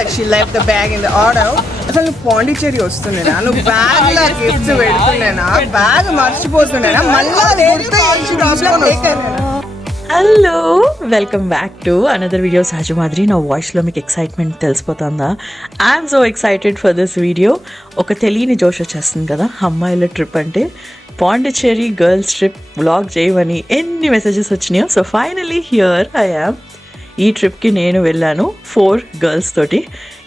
that she left the bag in the auto. అసలు పాండిచేరి వస్తుండేనా నువ్వు బ్యాగ్ లా గిఫ్ట్స్ పెడుతుండేనా బ్యాగ్ మర్చిపోతుండేనా మళ్ళీ hello welcome back to another video. సహజ మాదిరి నా వాయిస్లో మీకు ఎక్సైట్మెంట్ తెలిసిపోతుందా? I'm so excited for this video. ఒక తెలియని జోష్ వచ్చేస్తుంది కదా అమ్మాయిల ట్రిప్ అంటే. పాండిచేరి గర్ల్స్ ట్రిప్ వ్లాగ్ చేయమని ఎన్ని మెసేజెస్ వచ్చినాయో. So finally here I am. ఈ ట్రిప్కి నేను వెళ్ళాను 4 గర్ల్స్ తోటి.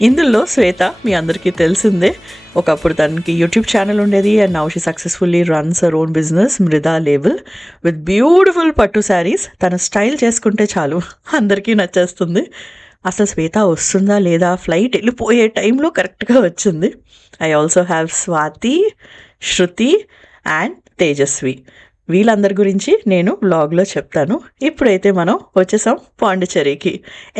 ఇందులో శ్వేత మీ అందరికీ తెలిసిందే. ఒకప్పుడు తనకి యూట్యూబ్ ఛానల్ ఉండేది and now she successfully runs her own business మృదా label with beautiful పట్టు శారీస్. తన స్టైల్ చేసుకుంటే చాలు అందరికీ నచ్చేస్తుంది. అసలు శ్వేత వస్తుందా లేదా, ఫ్లైట్ వెళ్ళిపోయే టైంలో కరెక్ట్గా వచ్చింది. I also have Swathi, Shruti and Tejaswi. వీళ్ళందరి గురించి నేను వ్లాగ్లో చెప్తాను. ఇప్పుడైతే మనం వచ్చేసాం పాండిచేరికి.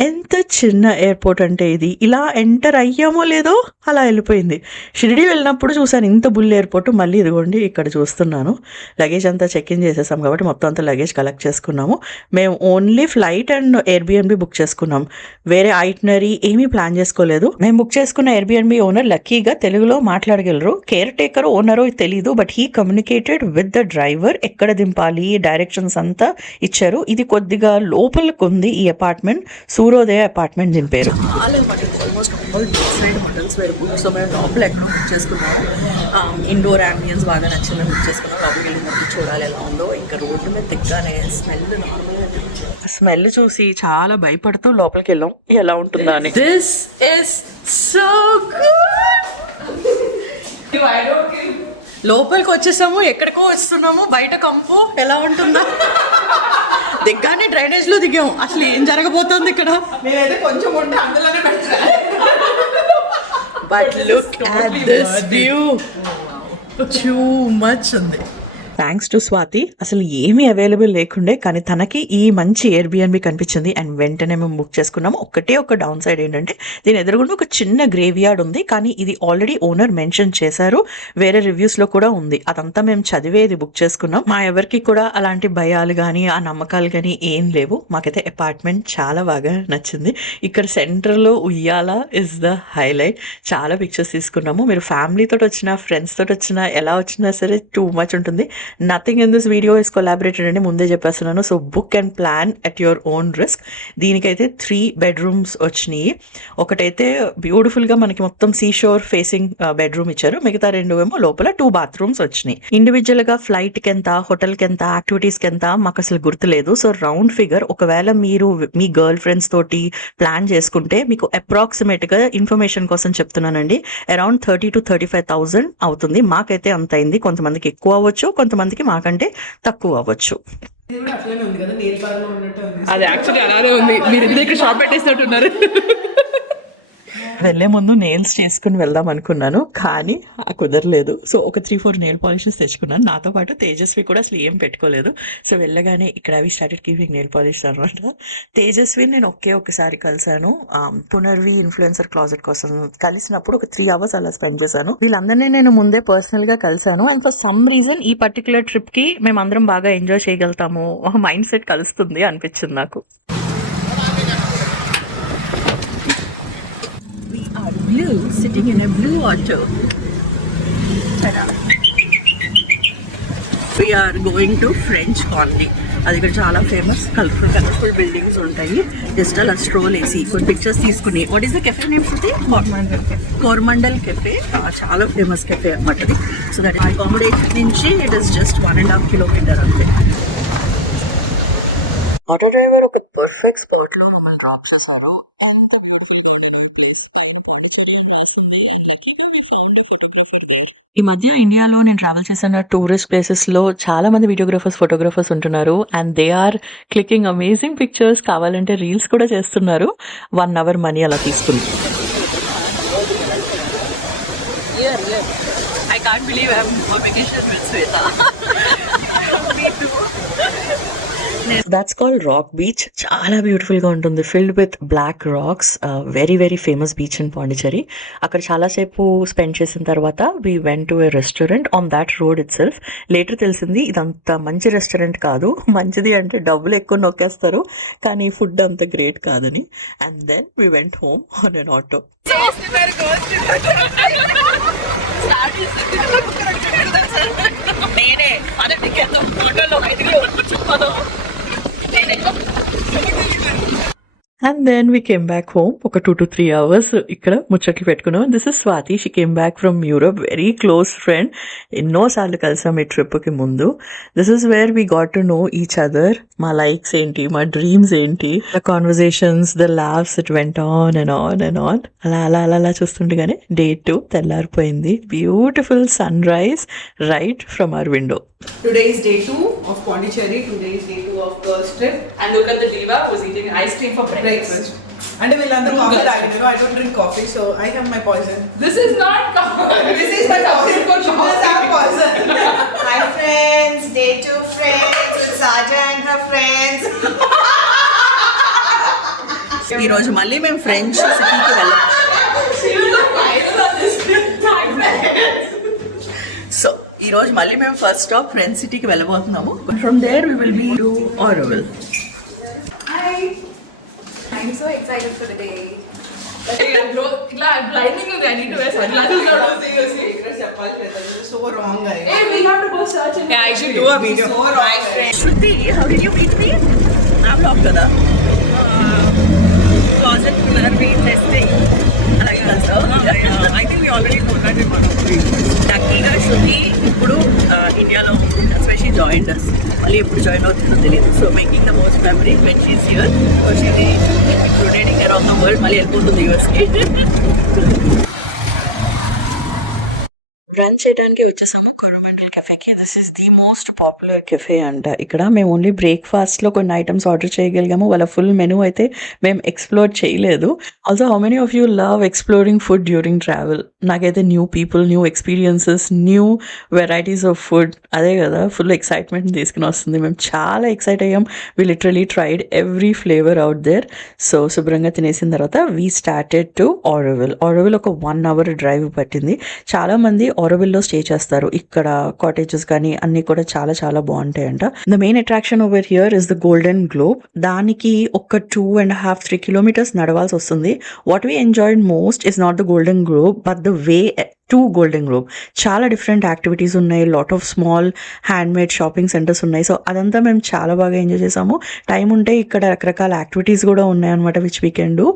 ఎంత చిన్న ఎయిర్పోర్ట్ అంటే ఇది. ఇలా ఎంటర్ అయ్యామో లేదో అలా వెళ్ళిపోయింది. షిరిడి వెళ్ళినప్పుడు చూసాను ఇంత బుల్ ఎయిర్పోర్ట్. మళ్ళీ ఇదిగోండి ఇక్కడ చూస్తున్నాను. లగేజ్ అంతా చెక్ ఇన్ చేసేసాం కాబట్టి మొత్తం అంతా లగేజ్ కలెక్ట్ చేసుకున్నాము. మేము only flight and Airbnb book చేసుకున్నాం. వేరే ఐటనరీ ఏమీ ప్లాన్ చేసుకోలేదు. మేము బుక్ చేసుకున్న ఎయిర్బిఎన్బి ఓనర్ లక్కీగా తెలుగులో మాట్లాడగలరు. కేర్ టేకర్ ఓనరో తెలీదు, but he communicated with the driver. ఎక్కడ దింపాలి డైరెక్షన్స్ అంతా ఇచ్చారు. ఇది కొద్దిగా లోపలికి ఉంది ఈ అపార్ట్మెంట్. సూర్యోదయ అపార్ట్మెంట్ దీని పేరు. సో మేము లోపల ఎక్కడ బుక్ చేసుకున్నాము. ఇండోర్ అంబియన్స్ బాగా నచ్చిందని బుక్ చేసుకున్నాం. లోపలికి వెళ్ళి మొత్తం చూడాలి ఎలా ఉందో. ఇంకా రోడ్డు మీద తిగ్గానే స్మెల్ చూసి చాలా భయపడుతూ లోపలికి వెళ్ళాం ఎలా ఉంటుందా అని. This is so good. లోపలికి వచ్చేసాము. ఎక్కడికో వస్తున్నాము. బయట కంపు ఎలా ఉంటుందా. దిగ్గానే డ్రైనేజ్ లో దిగాము. అసలు ఏం జరగబోతోంది ఇక్కడ. కొంచెం ఉంటే అందులోనే పెడతాను. But look at this view. Too much ఉంది. Thanks to Swathi. అసలు ఏమీ అవైలబుల్ లేకుండే కానీ తనకి ఈ మంచి ఎయిర్బిఎన్బి కనిపించింది అండ్ వెంటనే మేము బుక్ చేసుకున్నాము. ఒక డౌన్ సైడ్ ఏంటంటే దీని ఎదురుగుండా ఒక చిన్న గ్రేవ్ యార్డ్ ఉంది. కానీ ఇది ఆల్రెడీ ఓనర్ మెన్షన్ చేశారు. వేరే రివ్యూస్లో కూడా ఉంది. అదంతా మేము చదివేది బుక్ చేసుకున్నాం. మా ఎవరికి కూడా అలాంటి భయాలు కానీ ఆ నమ్మకాలు కానీ ఏం లేవు. మాకైతే అపార్ట్మెంట్ చాలా బాగా నచ్చింది. ఇక్కడ సెంటర్లో ఉయ్యాల ఇస్ ద హైలైట్. చాలా పిక్చర్స్ తీసుకున్నాము. మీరు ఫ్యామిలీతో వచ్చినా ఫ్రెండ్స్ తోటి వచ్చినా ఎలా వచ్చినా సరే టూ మచ్ ఉంటుంది. Nothing in this video is collaborated అని ముందే చెప్పేస్తున్నాను. So book and plan at your own risk. దీనికైతే 3 బెడ్రూమ్స్ వచ్చినాయి. ఒకటైతే బ్యూటిఫుల్గా మనకి మొత్తం సీషోర్ ఫేసింగ్ బెడ్రూమ్ ఇచ్చారు. మిగతా 2 ఏమో లోపల 2 బాత్రూమ్స్ వచ్చినాయి. ఇండివిజువల్గా ఫ్లైట్కి ఎంత, హోటల్కి ఎంత, యాక్టివిటీస్కి ఎంత మాకు అసలు గుర్తులేదు. సో రౌండ్ ఫిగర్ ఒకవేళ మీరు మీ గర్ల్ ఫ్రెండ్స్ తోటి ప్లాన్ చేసుకుంటే మీకు అప్రాక్సిమేట్గా ఇన్ఫర్మేషన్ కోసం చెప్తున్నానండి, అరౌండ్ 30,000 to 35,000 అవుతుంది. మాకైతే అంత అయింది. కొంతమందికి ఎక్కువ అవ్వచ్చు, కొంతమందికి మాకంటే తక్కువ అవ్వచ్చు. అది యాక్చువల్లీ అలానే ఉంది. మీరు ఇక్కడ షాప్ పెట్టేసినట్టున్నారు. వెళ్ళే ముందు నెయిల్స్ చేసుకుని వెళ్దాం అనుకున్నాను కానీ కుదరలేదు. సో ఒక 3-4 నెయిల్ పాలిషెస్ తెచ్చుకున్నాను. నాతో పాటు తేజస్వి కూడా అసలు ఏం పెట్టుకోలేదు. సో వెళ్ళగానే ఇక్కడ అవి స్టార్టెడ్ కీపింగ్ నెయిల్ పాలిష్ అనమాట. తేజస్వి నేను ఒకసారి కలిసాను పునర్వి ఇన్ఫ్లుయెన్సర్ క్లాజెట్ కోసం. కలిసినప్పుడు ఒక 3 hours అలా స్పెండ్ చేశాను. వీళ్ళందరినీ నేను ముందే పర్సనల్ గా కలిసాను. అండ్ ఫర్ సమ్ రీజన్ ఈ పర్టికులర్ ట్రిప్ కి మేమందరం బాగా ఎంజాయ్ చేయగలుగుతాము, మైండ్ సెట్ కలుస్తుంది అనిపించింది నాకు. Blue, sitting in a blue auto. Ta-da. We are going to French Colony. అది ఇక్కడ చాలా ఫేమస్. కలర్ఫుల్ బిల్డింగ్స్ ఉంటాయి. జస్ట్ అలా స్ట్రోల్ వేసి కొన్ని పిక్చర్స్ తీసుకుని. What is the cafe name? Coromandel cafe. చాలా ఫేమస్ కెఫే అన్నమాట అది. సో దట్ అకామిడేషన్ నుంచి ఇట్ ఇస్ జస్ట్ 1.5 kilometers అంతే. ఆటో డ్రైవర్ ఒక పర్ఫెక్ట్ స్పాట్ లో మమ్మల్ని డ్రాప్ చేశారు. ఈ మధ్య ఇండియాలో నేను ట్రావెల్ చేసిన టూరిస్ట్ ప్లేసెస్లో చాలా మంది వీడియోగ్రాఫర్స్, ఫోటోగ్రాఫర్స్ ఉంటున్నారు and they are clicking amazing pictures. కావాలంటే రీల్స్ కూడా చేస్తున్నారు. 1 hour మనీ అలా తీసుకుంది. I can't believe I'm on vacation with Sweta. Me too. That's called rock beach. చాలా బ్యూటిఫుల్ గా ఉంటుంది, filled with black rocks. Very very famous beach in Pondicherry. అక్కడ చాలాసేపు స్పెండ్ చేసిన తర్వాత we went to a restaurant on that road itself. Later తెలిసింది ఇదంత మంచి రెస్టారెంట్ కాదు, మంచిది అంటే డబ్బులు ఎక్కువ నొక్కేస్తారు కానీ ఫుడ్ అంత గ్రేట్ కాదని. And then we went home on an auto. నేనే and then we came back home. ఒక 2 to 3 hours ఇక్కడ ముచ్చట్లు పెట్టుకున్నాం. This is Swathi. She came back from Europe, very close friend. ఎన్నోసార్లు కలిసాం ఈ ట్రిప్కి ముందు. This is where we got to know each other. మా లైక్స్ ఏంటి, మా డ్రీమ్స్ ఏంటి, the conversations, the loves it went on and on and on. అలా చూస్తుండగానే డే 2 తెల్లారిపోయింది. Beautiful sunrise right from our window. Today is day 2 of Pondicherry. Today is day 2 of girls trip. And look at the diva who's eating ice cream for breakfast. And వీళ్ళందరూ coffee తాగినారు. I don't drink coffee, so I have my poison. This is not coffee. This is my coffee. Sugars are poison. Hi friends, day 2 friends with Saja and her friends. ఈ రోజు మళ్ళీ మేము French సిటీకి వెళ్ళాం. So ఈ రోజు మళ్ళీ మేము ఫస్ట్ స్టాప్ ఫ్రెంచ్ సిటీకి వెళ్ళబోతున్నాము. From there we will be to Auroville. Hi, I'm so excited for the day. I'm blinding you. I need to wear sunglasses. So wrong, guys. Hey, we have to go search. Yeah, I should do a video. So wrong. Shruti, how did you meet me? I'm vlog kada. Closet therapy testing. అలాగే కదా. I think we already contacted one of you. లక్కీగా శృతి ఇప్పుడు ఇండియాలో specially join us. మళ్ళీ ఎప్పుడు join అవుతుందో తెలియదు. So making the most memory when she's here. So షీని రొటేటింగ్ అరౌండ్ ద వరల్డ్. మళ్ళీ వెళ్ళిపోతుంది యూఎస్కి. రన్ చేయడానికి వచ్చేసాము కొరోమండల్ కెఫేకి. This is the most popular cafe అంట. ఇక్కడ మేము ఓన్లీ బ్రేక్ఫాస్ట్లో కొన్ని ఐటమ్స్ ఆర్డర్ చేయగలిగాము. వాళ్ళ ఫుల్ మెనూ అయితే మేము ఎక్స్ప్లోర్ చేయలేదు. Also how many of you love exploring food during travel? నాకైతే new people, new experiences, new varieties of food, అదే కదా ఫుల్ ఎక్సైట్మెంట్ తీసుకుని వస్తుంది. మేము చాలా ఎక్సైట్ అయ్యాం. We literally tried every flavour out there. So శుభ్రంగా తినేసిన తర్వాత we started to Auroville. Auroville ఒక 1 hour డ్రైవ్ పట్టింది. చాలామంది ఆరోవిల్లో స్టే చేస్తారు. ఇక్కడ కాటేజెస్ కానీ అన్నీ కూడా చాలా చాలా బాగుంటాయంట. The main attraction over here is the golden globe. దానికి ఒక 2.5-3 kilometers నడవాల్సి వస్తుంది. What we enjoyed most is not the golden globe but the way to golden globe. చాలా డిఫరెంట్ యాక్టివిటీస్ ఉన్నాయి. Lot of small handmade shopping centres ఉన్నాయి. So అదంతా మేము చాలా బాగా ఎంజాయ్ చేసాము. టైం ఉంటే ఇక్కడ రకరకాల యాక్టివిటీస్ కూడా ఉన్నాయన్నమాట which we can do.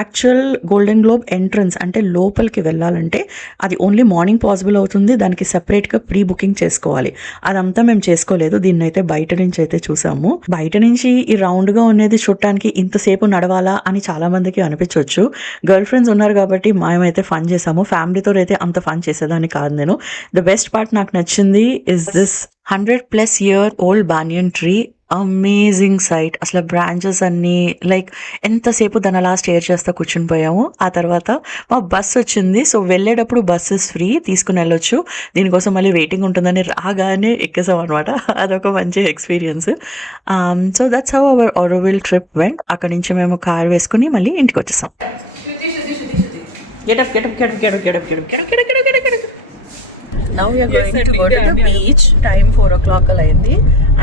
Actual golden globe entrance అంటే లోపలికి వెళ్ళాలంటే అది ఓన్లీ మార్నింగ్ పాసిబుల్ అవుతుంది. దానికి సెపరేట్గా ప్రీ బుకింగ్ చేసుకోవాలి. అదంతా మేము చేసుకోలేదు. దీన్ని అయితే బయట నుంచి అయితే చూసాము. బయట నుంచి ఈ రౌండ్గా ఉన్నది చూడటానికి ఇంతసేపు నడవాలా అని చాలా మందికి అనిపించవచ్చు. గర్ల్ ఫ్రెండ్స్ ఉన్నారు కాబట్టి మేమైతే ఫన్ చేసాము. ఫ్యామిలీతో అయితే అంత ఫన్ చేసేదాన్ని కాదు నేను. ద బెస్ట్ పార్ట్ నాకు నచ్చింది is this 100+ year old banyan tree. Amazing sight. అసలు బ్రాంచెస్ అన్నీ లైక్ ఎంతసేపు దాని అలా స్టేర్ చేస్తా కూర్చుని పోయాము. ఆ తర్వాత మా బస్ వచ్చింది. సో వెళ్ళేటప్పుడు బస్సెస్ ఫ్రీ, తీసుకుని వెళ్ళొచ్చు. దీనికోసం మళ్ళీ వెయిటింగ్ ఉంటుందని రాగానే ఎక్కేసాం అనమాట. అదొక మంచి experience. So that's how our Auroville trip went. అక్కడి నుంచి మేము కార్ వేసుకుని మళ్ళీ ఇంటికి వచ్చేసాం. Get up. Now we are going to go to the beach. Time 4 o'clock అలా అయింది.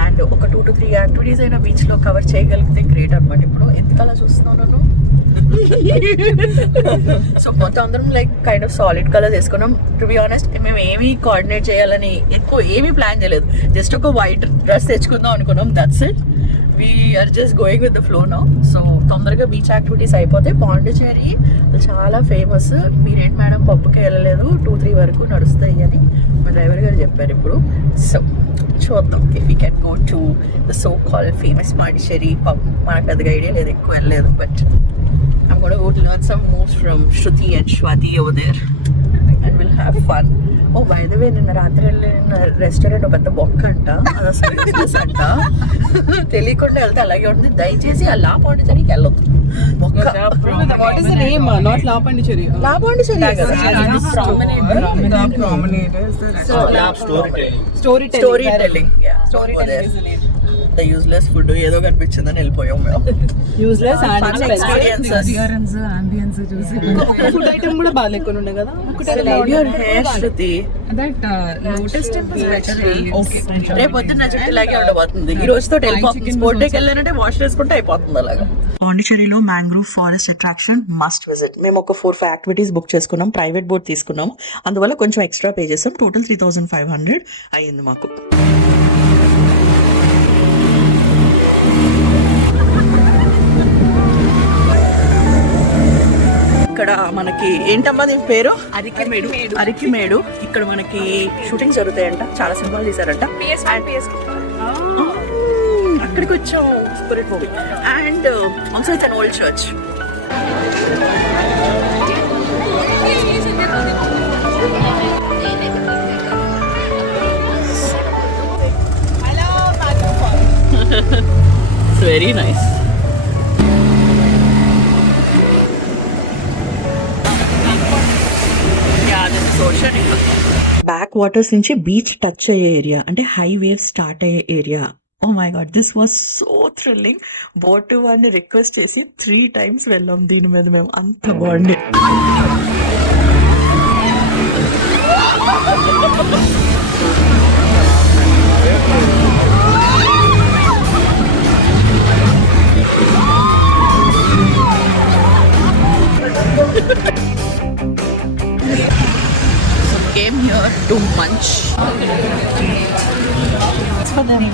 అండ్ ఒక 2 to 3 యాక్టివిటీస్ అయినా బీచ్ లో కవర్ చేయగలిగితే గ్రేట్ అనమాట. ఇప్పుడు ఎందుకలా చూస్తున్నావు నన్ను? సో మొత్తం అందరం like kind of solid colours వేసుకున్నాం. టు బి ఆనెస్ట్ మేము ఏమీ కోఆర్డినేట్ చేయాలని ఎక్కువ ఏమీ ప్లాన్ చేయలేదు. జస్ట్ ఒక వైట్ డ్రెస్ తెచ్చుకుందాం అనుకున్నాం. That's it. We're just going with the flow now. So తొందరగా బీచ్ యాక్టివిటీస్ అయిపోతే పాండిచేరి చాలా ఫేమస్. మీరేంటి మేడం పబ్కి వెళ్ళలేదు, 2-3 వరకు నడుస్తాయి అని మా డ్రైవర్ గారు చెప్పారు ఇప్పుడు. సో చూద్దాం if you can go to the so call famous Pondicherry pub. మనకు పెద్దగా ఐడియా లేదు, ఎక్కువ వెళ్ళలేదు. But I'm going to go to learn some moves from Shruti and Swati over there and we'll have fun. Oh, by the way, నిన్న రాత్రి వెళ్ళిన restaurant పెద్ద బొక్క అంట. అది అసలు బిజినెస్ అంట. తెలియకుండా వెళ్తే అలాగే ఉంటుంది. దయచేసి ఆ లా పాండిచేరికి వెళ్ళొద్దు. What is the name? Not La Pondicherry. లా పాండిచేరి కదా. Storytelling. Storytelling. Yeah. Storytelling is the name. అంత యూజ్లెస్ ఫుడ్ ఏదో కనిపించిందని వెళ్ళిపోయాం మేము. Useless experiences. ఫుడ్ ఐటమ్ కూడా బాగా లేకుండా ఉండే కదా. రేపు పొద్దున్న జుట్టు ఇలాగే ఉండబోతుంది. ఈ రోజుతో వెళ్ళిపోతుంది. స్పోర్ట్ డేకి వెళ్ళారంటే వాష్ చేసుకుంటే అయిపోతుంది అలాగా. పాండిచేరిలో mangrove forest attraction must visit. మేము ఒక 4-5 యాక్టివిటీస్ బుక్ చేసుకున్నాం. ప్రైవేట్ బోట్ తీసుకున్నాము. అందువల్ల కొంచెం ఎక్స్ట్రా పే చేసాం. టోటల్ 3,500 అయ్యింది మాకు. ఇక్కడ మనకి ఏంటమ్మా దీని పేరు? అరికిమేడు. ఇక్కడ మనకి షూటింగ్ జరుగుతాయంట. చాలా సినిమాలు తీసారంట. అక్కడికి వచ్చాం spirit movie. And also it's an old church. It's very nice. Back waters నుంచి బీచ్ టచ్ అయ్యే ఏరియా, అంటే హై వేవ్స్ స్టార్ట్ అయ్యే area. Oh my God, this was so thrilling. Boat వాడిని రిక్వెస్ట్ చేసి 3 times వెళ్ళాం దీని మీద మేము. అంత బాగుంది. Came here to munch. It's for them.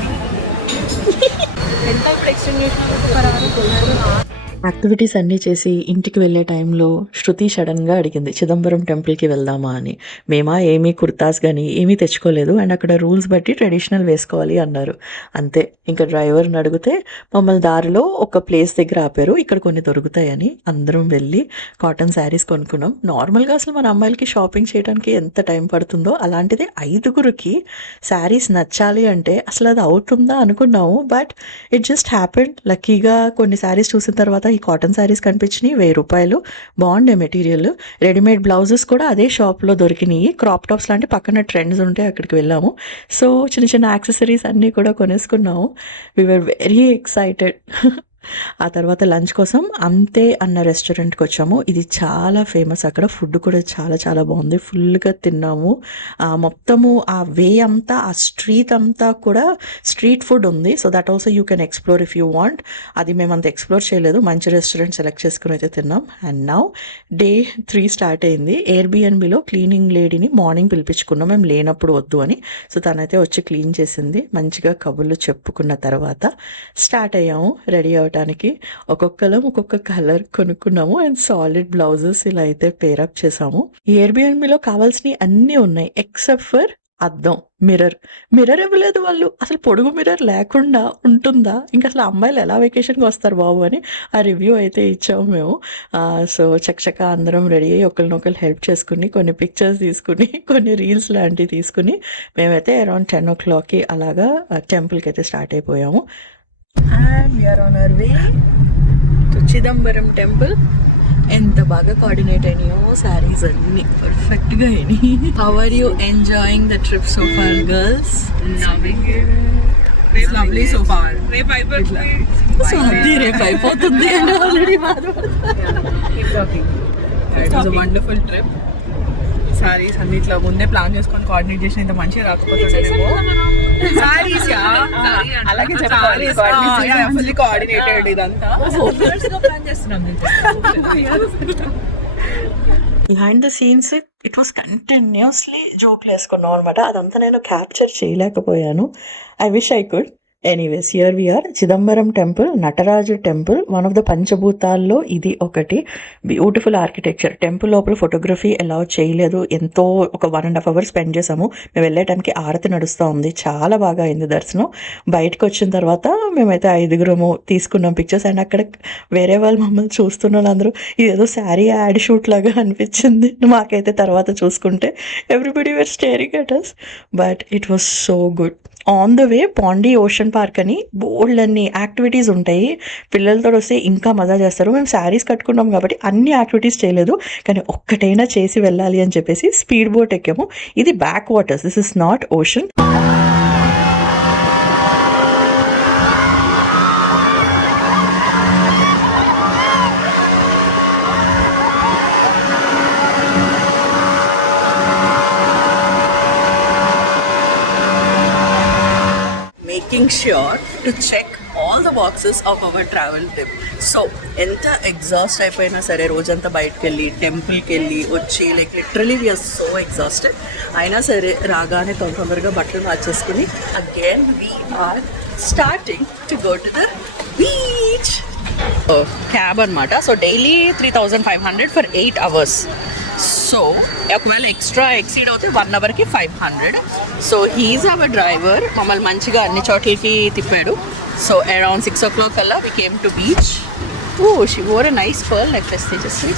Activities అన్నీ చేసి ఇంటికి వెళ్ళే టైంలో శృతి సడన్గా అడిగింది చిదంబరం టెంపుల్కి వెళ్దామా అని. మేమా ఏమీ కుర్తాస్ కానీ ఏమీ తెచ్చుకోలేదు. అండ్ అక్కడ రూల్స్ బట్టి ట్రెడిషనల్ వేసుకోవాలి అన్నారు. అంతే, ఇంకా డ్రైవర్ని అడిగితే మమ్మల్ని దారిలో ఒక ప్లేస్ దగ్గర ఆపారు. ఇక్కడ కొన్ని దొరుకుతాయని అందరం వెళ్ళి కాటన్ శారీస్ కొనుక్కున్నాం. నార్మల్గా అసలు మన అమ్మాయిలకి షాపింగ్ చేయడానికి ఎంత టైం పడుతుందో అలాంటిది 5గురికి శారీస్ నచ్చాలి అంటే అసలు అది అవుతుందా అనుకున్నాము. But it just happened. లక్కీగా కొన్ని శారీస్ చూసిన తర్వాత ఈ కాటన్ శారీస్ కనిపించినాయి. 1000 రూపాయలు. బాగుండే మెటీరియల్. రెడీమేడ్ బ్లౌజెస్ కూడా అదే షాప్లో దొరికినాయి. క్రాప్ టాప్స్ లాంటి పక్కన ట్రెండ్స్ ఉంటే అక్కడికి వెళ్ళాము. సో చిన్న చిన్న యాక్సెసరీస్ అన్నీ కూడా కొనేసుకున్నాము. వి వర్ వెరీ ఎక్సైటెడ్. ఆ తర్వాత లంచ్ కోసం అంతే అన్న రెస్టారెంట్కి వచ్చాము. ఇది చాలా ఫేమస్ అక్కడ. ఫుడ్ కూడా చాలా చాలా బాగుంది. ఫుల్గా తిన్నాము. మొత్తము ఆ వే అంతా, ఆ స్ట్రీట్ అంతా కూడా స్ట్రీట్ ఫుడ్ ఉంది. So that also you can explore if you want. అది మేము అంత ఎక్స్ప్లోర్ చేయలేదు. మంచి రెస్టారెంట్ సెలెక్ట్ చేసుకుని అయితే తిన్నాం. అండ్ నౌ డే 3 స్టార్ట్ అయింది. ఎయిర్బిఎన్బిలో క్లీనింగ్ లేడీని మార్నింగ్ పిలిపించుకున్నాం, మేము లేనప్పుడు వద్దు అని. సో తనైతే వచ్చి క్లీన్ చేసింది. మంచిగా కబుర్లు చెప్పుకున్న తర్వాత స్టార్ట్ అయ్యాము రెడీ అవటానికి. ఒక్కొక్కరం ఒక్కొక్క కలర్ కొనుక్కున్నాము. అండ్ సాలిడ్ బ్లౌజెస్ ఇలా అయితే పేరప్ చేసాము. ఈ ఎయిర్బిఎన్బిలో కావాల్సినవి అన్నీ ఉన్నాయి ఎక్సెప్ట్ ఫర్ అద్దం, మిర్రర్ ఇవ్వలేదు వాళ్ళు. అసలు పొడుగు మిర్రర్ లేకుండా ఉంటుందా? ఇంకా అసలు అమ్మాయిలు ఎలా వెకేషన్కి వస్తారు బాబు అని ఆ రివ్యూ అయితే ఇచ్చాము మేము. సో చక్కచక్క అందరం రెడీ అయ్యి ఒకరినొకరు హెల్ప్ చేసుకుని కొన్ని పిక్చర్స్ తీసుకుని కొన్ని రీల్స్ లాంటివి తీసుకుని మేమైతే అరౌండ్ 10 o'clockకి అలాగా టెంపుల్కి అయితే స్టార్ట్ అయిపోయాము. And we are on our way to Chidambaram temple. ఎంత బాగా కోఆర్డినేట్ అయినాయో శారీస్ అన్ని పర్ఫెక్ట్గా అయినాయి. How are you enjoying the trip so far girls? It's lovely so far. రేపు అయిపోతుంది అని already Keep talking. It was a wonderful trip. Saris అన్ని ఇట్లా ముందే ప్లాన్ చేసుకొని కోఆర్డినేట్ చేసిన ఇంత మంచిగా రాకపోతుందేమో. సారీస్ అలాగే చెప్పాలి. ఫుల్లీ కోఆర్డినేటెడ్ ఇదంతా. Behind the scenes it was continuously జోక్లు వేసుకున్నాం అనమాట. అదంతా నేను క్యాప్చర్ చేయలేకపోయాను. I wish I could. Anyways, here we are. Chidambaram temple, Nataraja temple, one of the పంచభూతాల్లో ఇది ఒకటి. Beautiful architecture. టెంపుల్ లోపల ఫోటోగ్రఫీ అలౌ చేయలేదు. ఎంతో ఒక 1.5 hours స్పెండ్ చేసాము. మేము వెళ్ళే టైంకి ఆరతి నడుస్తూ ఉంది. చాలా బాగా అయింది దర్శనం. బయటకు వచ్చిన తర్వాత మేమైతే 5గురము తీసుకున్నాం పిక్చర్స్. అండ్ అక్కడ వేరే వాళ్ళు మమ్మల్ని చూస్తున్న వాళ్ళందరూ ఇదేదో శారీ యాడ్ షూట్ లాగా అనిపించింది మాకైతే. తర్వాత చూసుకుంటే everybody were staring at us, but it was so good. On the way Pondy ocean park అని బోల్డ్ అన్ని యాక్టివిటీస్ ఉంటాయి. పిల్లలతో వస్తే ఇంకా మజా చేస్తారు. మేము శారీస్ కట్టుకున్నాం కాబట్టి అన్ని యాక్టివిటీస్ చేయలేదు, కానీ ఒక్కటైనా చేసి వెళ్ళాలి అని చెప్పేసి స్పీడ్ బోట్ ఎక్కాము. ఇది backwaters, this is not ocean. Making sure to check all the boxes of our travel trip. So ఎంత ఎగ్జాస్ట్ అయిపోయినా సరే రోజంతా బయటకు వెళ్ళి టెంపుల్కి వెళ్ళి వచ్చి like literally we're so exhausted అయినా సరే రాగానే తొందరగా బట్టలు మార్చేసుకుని again we're starting to go to the beach. Cab అనమాట. So daily 3,500 for 8 hours. So ఒకవేళ ఎక్స్ట్రా ఎక్సీడ్ అవుతే 1 hourకి 500. So he's hour driver. మమ్మల్ని మంచిగా అన్ని చోట్లకి తిప్పాడు. సో అరౌండ్ 6 o'clock కల్లా we came to beach. Oh she wore a nice pearl necklace Tejaswi.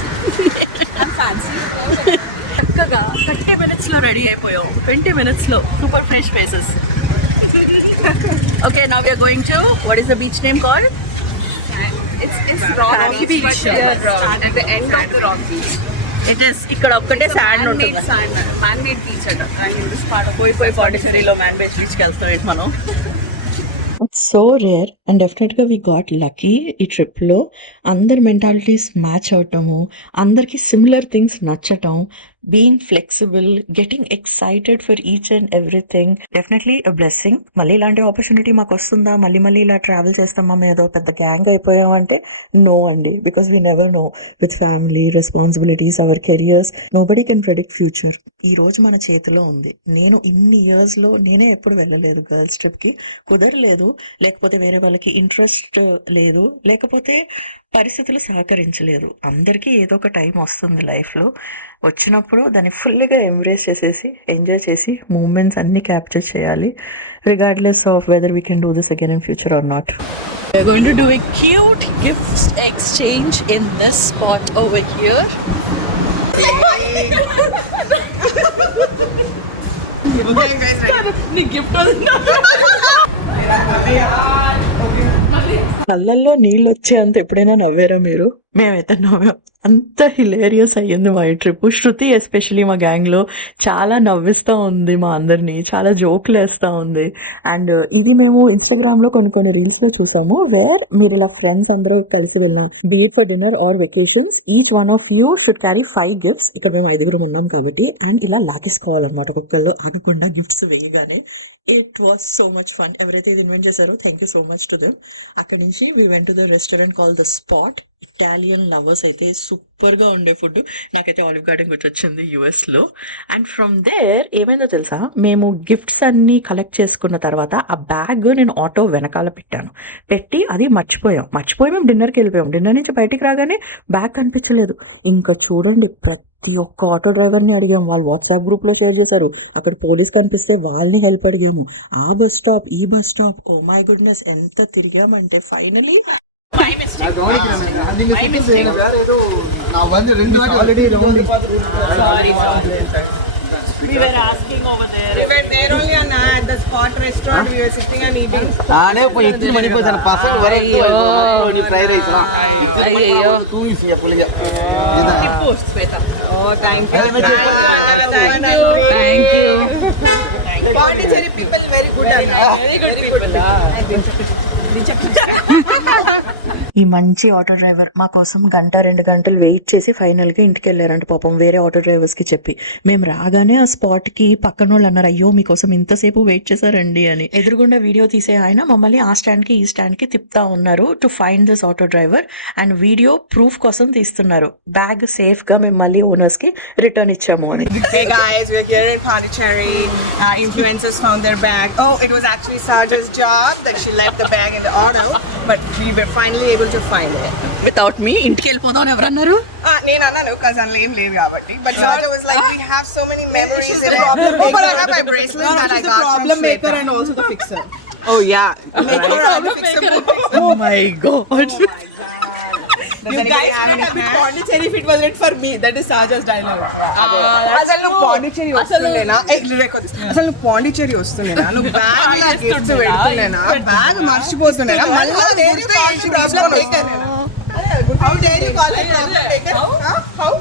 చక్కగా 30 minutesలో రెడీ అయిపోయాం. 20 minutesలో super fresh faces. Okay, now we're going to what is the beach name called? It's Rock Beach. At the end of the Rock Beach. It is ఇక్కడ ఒక్కటే sand ఉంటుంది. Man-made beach at this part of పోయి పాండిచేరిలో man beach బీచ్కి వెళ్తాం ఏంటి మనం. It's so rare and డెఫినెట్గా we got lucky ఈ ట్రిప్లో. అందరి మెంటాలిటీస్ మ్యాచ్ అవటము, అందరికీ సిమిలర్ థింగ్స్ నచ్చటం, being flexible, getting excited for each and everything. Definitely a blessing. మళ్ళీ ఇలాంటి ఆపర్చునిటీ మాకు వస్తుందా, మళ్ళీ ఇలా ట్రావెల్ చేస్తామా, ఏదో పెద్ద గ్యాంగ్ అయిపోయామంటే నో అండి. Because we never know with family responsibilities, our careers, nobody can predict future. ఈ రోజు మన చేతిలో ఉంది. నేను ఇన్ని ఇయర్స్లో నేనే ఎప్పుడు వెళ్ళలేదు గర్ల్స్ ట్రిప్కి. కుదరలేదు, లేకపోతే వేరే వాళ్ళకి ఇంట్రెస్ట్ లేదు, లేకపోతే పరిస్థితులు సహకరించలేదు. అందరికీ ఏదో ఒక టైం వస్తుంది లైఫ్లో. వచ్చినప్పుడు దాన్ని ఫుల్గా ఎంబ్రేస్ చేసేసి ఎంజాయ్ చేసి మూమెంట్స్ అన్నీ క్యాప్చర్ చేయాలి, regardless of weather we can do this again in future or not. We're going to do a cute gift exchange in this spot over here. Okay, guys, ready? Gift కళ్ళల్లో నీళ్ళు వచ్చేంత ఎప్పుడైనా నవ్వారా మీరు? మేమైతే నవ్వాం. అంత hilarious అయ్యింది మా ఈ ట్రిప్. శృతి ఎస్పెషలీ మా గ్యాంగ్లో చాలా నవ్విస్తూ ఉంది మా అందరినీ, చాలా జోకులు వేస్తూ ఉంది. అండ్ ఇది మేము ఇన్స్టాగ్రామ్లో కొన్ని రీల్స్లో చూసాము, వేర్ మీరు ఇలా ఫ్రెండ్స్ అందరూ కలిసి వెళ్ళిన beat for dinner or vacations, each one of you should carry 5 gifts. ఇక్కడ మేము 5 ఉన్నాం కాబట్టి, అండ్ ఇలా లాగేసుకోవాలన్నమాట ఒక్కొక్కళ్ళు ఆగకుండా గిఫ్ట్స్ వేయగానే. It was so much fun. ఎవరైతే ఇది ఇన్వెంట్ చేశారో thank you so much to them. అక్కడి నుంచి we went to the restaurant call the spot. Italian lovers అయితే సూపర్గా ఉండే ఫుడ్. నాకైతే ఆలివ్ గార్డెన్ వచ్చింది యూఎస్లో. అండ్ ఫ్రమ్ దేర్ ఏమైందో తెలుసా, మేము గిఫ్ట్స్ అన్నీ కలెక్ట్ చేసుకున్న తర్వాత ఆ బ్యాగ్ నేను ఆటో వెనకాల పెట్టి అది మర్చిపోయి మేము డిన్నర్కి వెళ్ళిపోయాం. డిన్నర్ నుంచి బయటికి రాగానే బ్యాగ్ కనిపించలేదు. ఇంకా చూడండి, ప్రతి ఒక్క ఆటో డ్రైవర్ని అడిగాము, వాళ్ళు వాట్సాప్ గ్రూప్లో షేర్ చేశారు. అక్కడ పోలీస్ కనిపిస్తే వాళ్ళని హెల్ప్ అడిగాము. ఆ బస్ స్టాప్ ఈ bus stop, oh my goodness ఎంత తిరిగామంటే finally we were asking over there. We were there only at the spot restaurant. We were sitting and eating. ఆనే పోయి ఇచ్చి మణిపోతాను పసలు వరకు నీ ఫ్రై రైస్ రా అయ్యో two EC పులిగా post Sweta. Oh, thank you. Thank you. Pondicherry people very good. Very good people. ఈ మంచి auto driver మా కోసం 1-2 గంటలు వెయిట్ చేసి ఫైనల్గా ఇంటికి వెళ్ళారంట పాపం, వేరే ఆటో డ్రైవర్స్కి చెప్పి. మేము రాగానే ఆ స్పాట్కి పక్కన వాళ్ళు అన్నారు, అయ్యో మీకోసం ఇంతసేపు వెయిట్ చేశారండి అని. ఎదురుగుండా వీడియో తీసే ఆయన మమ్మల్ని ఆ స్టాండ్కి ఈ స్టాండ్కి తిప్పుతా ఉన్నారు to find this auto driver. And video proof కోసం తీస్తున్నారు. బ్యాగ్ సేఫ్గా మేము మళ్ళీ ఓనర్స్కి రిటర్న్ ఇచ్చాము అని. Hey guys, we're here in Pondicherry. Influencers found their bag. Oh, it was actually Saja's job that she left the bag in the auto, but we were finally able to find it. Without me ఇంటికి వెళ్ళిపోదాం అని ఎవరన్నారు? నేను అన్నాను because అందులో ఏం లేదు కాబట్టి, but Saja was like, we have so many memories in it. Oh, but I have my bracelet that I got from Sweta. and also the fixer. Oh yeah, maker and fixer. Oh my god. You guys would have been Pondicherry if it wasn't for me. That is Saja's dialogue. అసలు నువ్వు పాండిచేరి వస్తుండేనా? అసలు నువ్వు పాండిచేరి వస్తుండేనా? నువ్వు bag ఇలా gifts పెడుతుండేనా? Bag మర్చిపోతుండేనా? మళ్ళీ వేరే problem maker. How dare you call it problem maker? How?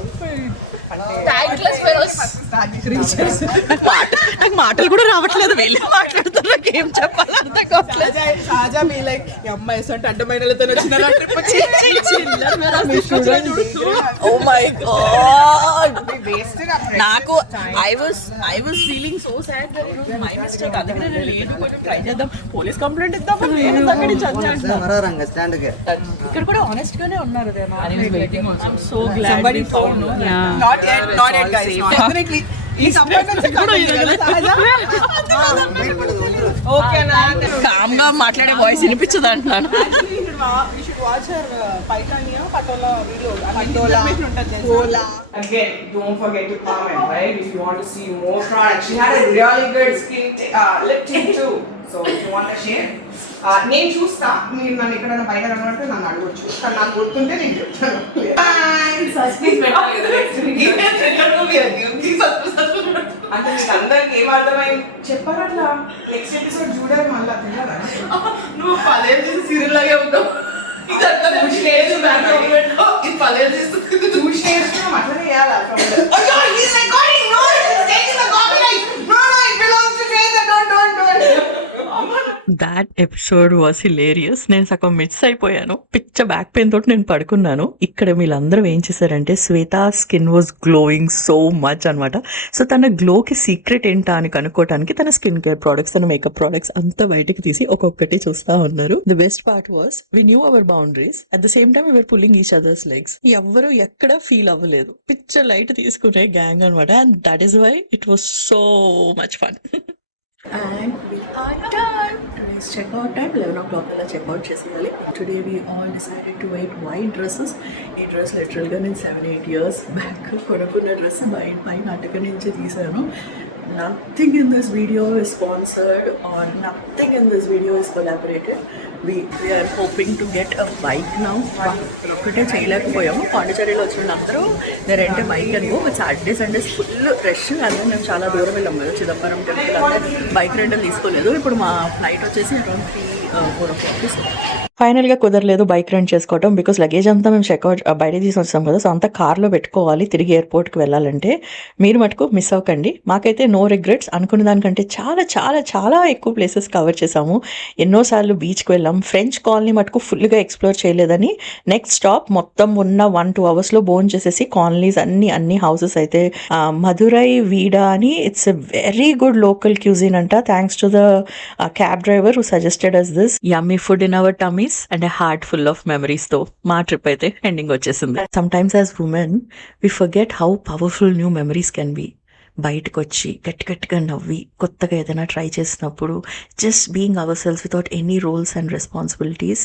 Thankless fellows. Creatures. నాకు మాటలు కూడా రావట్లేదు, వెళ్ళి మాట్లాడుతున్నా ఏం చెప్పాలి అర్థం కావట్లేదు. సాజా మీ లైక్ ఈ అమ్మాయి అంటే అడ్డమైనలతో వచ్చిన ఓ మై గాడ్, నాకు I was feeling so sad, my mistake. అందుకే నేను లేట్ కొంచెం ట్రై చేద్దాం, పోలీస్ కంప్లైంట్ ఇద్దాం అక్కడి నుంచి ఇక్కడ కూడా ఆనెస్ట్ గానే ఉన్నారు. So glad Somebody found, no? Not yet, guys. Definitely. ఈ సంబంధం ఓకేనా? కామ్ గా మాట్లాడే వాయిస్ వినిపించదు అంటున్నాను. We should watch her Paitania Patola video. Patola. Again, don't forget to comment, right? If you want to see more products. She had a really good lip tint too. So if you want to share, నేను చూస్తా, మీరు నన్ను ఎక్కడైనా బయట కనబడితే నన్ను అడగొచ్చు, కానీ నాకు గుర్తుంటే నేను చెప్తాను. అంటే మీకు అందరికి ఏం అర్థమైంది చెప్పారు అట్లా. నెక్స్ట్ ఎపిసోడ్ చూడాలి మళ్ళీ తెలియదా? నువ్వు 10 ఏళ్ళు చేసి సీరియల్ లాగే ఉంటావు. ఇది అట్లా చూసి నేర్చుకున్నాం, చూసి నేర్చుకున్నాం, అట్లనే చేయాలి. That episode was hilarious. నేను సగం మిస్ అయిపోయాను, పిచ్చ బ్యాక్ పెయిన్ తోటి నేను పడుకున్నాను. ఇక్కడ వీళ్ళందరూ ఏం చేశారంటే, Shweta skin was glowing so much అనమాట. సో తన గ్లోకి సీక్రెట్ ఏంటా అని కనుక్కోవడానికి తన స్కిన్ కేర్ ప్రోడక్ట్స్, తన మేకప్ ప్రోడక్ట్స్ అంతా బయటకు తీసి ఒక్కొక్కటి చూస్తా ఉన్నారు. The best part was we knew our boundaries, at the same time we were pulling each others legs. ఎవ్వరు ఎక్కడ ఫీల్ అవ్వలేదు, పిచ్చ లైట్ తీసుకునే గ్యాంగ్ అనమాట. And that is why it was so much fun. And we are done. Today's checkout time 11 o'clock అలా checkout చేసేయాలి. Today we all decided to wear white dresses. ఈ dress లిటరల్గా నేను 7-8 years బ్యాక్ కొనుక్కున్న dress పైన అటక నుంచి తీసాను. Nothing in this video is sponsored or nothing in this video is collaborated. We are hoping to get a bike now. ఒకటే చేయలేకపోయాము. పాండిచేరిలో వచ్చిన అందరూ నేను రెంటే బైక్ అనుకో, సాటర్డే సండేస్ ఫుల్ రష్. అదే మేము చాలా దూరం వెళ్ళాము కదా, చిదంబరం టెంపుల్, అంటే బైక్ రెంటల్ తీసుకోలేదు. ఇప్పుడు మా ఫ్లైట్ వచ్చేసి అరౌండ్ 3-4 o'clock. ఫైనల్గా కుదరలేదు బైక్ రెంట్ చేసుకోవటం, బికాస్ లగేజ్ అంతా మేము చెక్అవుట్ బయట తీసుకొచ్చాం కదా, సో అంతా కార్లో పెట్టుకోవాలి తిరిగి ఎయిర్పోర్ట్కి వెళ్ళాలంటే. మీరు మటుకు మిస్ అవ్వకండి. మాకైతే నో రిగ్రెట్స్. అనుకున్న దానికంటే చాలా చాలా చాలా ఎక్కువ ప్లేసెస్ కవర్ చేసాము. ఎన్నోసార్లు బీచ్కి వెళ్ళాం. ఫ్రెంచ్ కాలనీ మటుకు ఫుల్గా ఎక్స్ప్లోర్ చేయలేదని నెక్స్ట్ స్టాప్ మొత్తం ఉన్న 1-2 అవర్స్లో బోన్ చేసేసి కాలనీస్ అన్ని హౌసెస్ అయితే మధురై వీడా అని it's a very good local cuisine అంట. Thanks to the cab driver who suggested us this yummy food in our tummies and a heart full of memories తో మా ట్రిప్ అయితే ఎండింగ్ వచ్చేసింది. Sometimes as women we forget how powerful new memories can be. బయటకు వచ్చి గట్టిగా నవ్వి కొత్తగా ఏదైనా ట్రై చేసినప్పుడు just being our selves without any roles and responsibilities,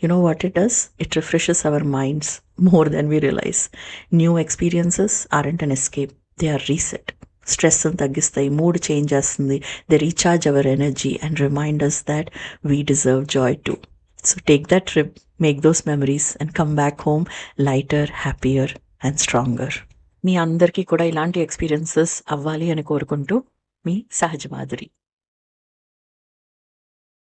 you know what it does? It refreshes our minds more than we realize. New experiences aren't an escape, they are reset. Stress and తగ్గిస్తాయి, mood change చేస్తుంది. They recharge our energy and remind us that we deserve joy too. So take that trip, make those memories and come back home lighter, happier and stronger. మీ అందరికీ కూడా ఇలాంటి experiences అవ్వాలి అని కోరుకుంటూ మీ సహజ మాధురి.